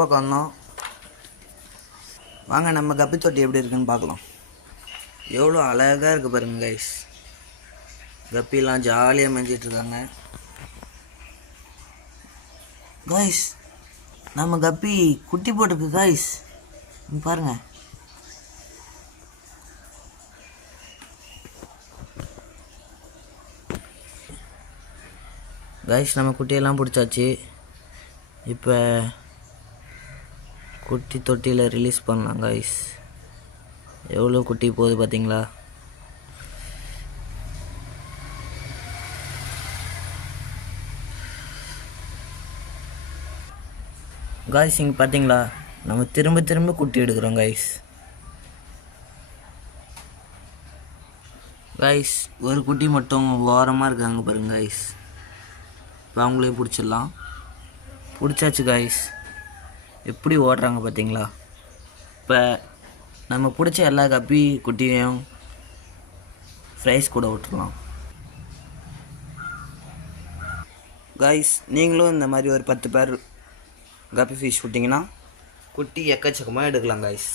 பக்கம் வாங்க நம்ம கப்பி தொட்டி எப்படி இருக்குன்னு பார்க்கலாம். எவ்வளோ அழகாக இருக்குது பாருங்க கைஸ். கப்பிலாம் ஜாலியாக மேய்ஞ்சிட்ருக்காங்க கைஸ். நம்ம கப்பி குட்டி போட்டிருக்கு கைஸ், பாருங்க. கைஸ் நம்ம குட்டியெல்லாம் பிடிச்சாச்சு. இப்போ குட்டி தொட்டியில் ரிலீஸ் பண்ணலாம் கைஸ். எவ்வளோ குட்டி போகுது பார்த்தீங்களா? கைஸ் இங்கே பார்த்தீங்களா, நம்ம திரும்ப திரும்ப குட்டி எடுக்கிறோம் கைஸ். கைஸ் ஒரு குட்டி மட்டும் ஓரமாக இருக்காங்க பாருங்க கைஸ். இப்போ அவங்களையும் பிடிச்சிடலாம். பிடிச்சாச்சு கைஸ். எப்படி ஓடுறாங்க பார்த்தீங்களா? இப்போ நம்ம பிடிச்ச எல்லா கப்பி குட்டியையும் ஃப்ரைஸ் கூட விட்டுடலாம் கைஸ். நீங்களும் இந்த மாதிரி ஒரு 10 பேர் கப்பி ஃபிஷ் விட்டிங்கன்னா குட்டி எக்கச்சக்கமாக எடுக்கலாம் கைஸ்.